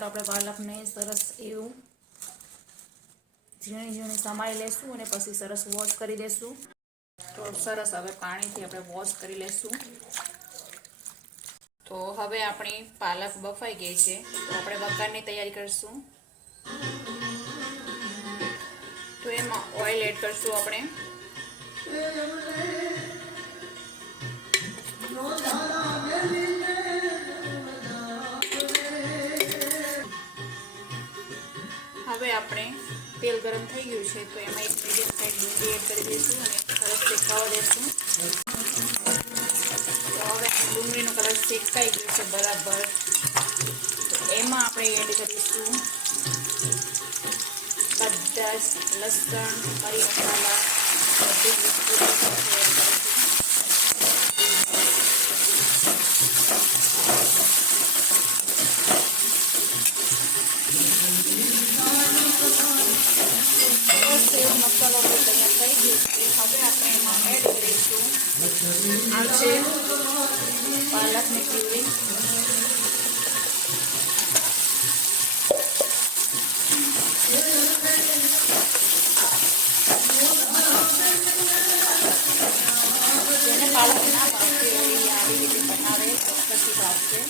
પહેલાં તો આપણે પાલકને સરસ એવું ઝીણી ઝીણી સમારી લેશું અને પછી સરસ વોશ કરી દેશું. તો સરસ હવે પાણીથી આપણે વોશ કરી લેશું. તો હવે આપણી પાલક બફાઈ ગઈ છે, તો આપણે વઘારની તૈયારી કરીશું. તો એમાં ઓઇલ એડ કરશું આપણે. હવે આપણે તેલ ગરમ થઈ ગયું છે, તો એમાં એક મીડિયમ સાઈઝ ડુંગળી એડ કરી દઈશું અને સરસ શેકાવા દઈશું. તો હવે ડુંગળીનો કલર શેકાઈ ગયો છે બરાબર. તો એમાં આપણે એડ કરીશું બધા જ લસણ, મરી મસાલા બધી વસ્તુ એડ કરીશું. મસાલો તૈયાર થઈ ગયો છે. હવે આપણે એમાં એડ કરીશું આ છે પાલકની પ્યુરી. જેને પાલક ના ભાવતી હોય આવી રીતે બનાવે તો પછી ભાવશે.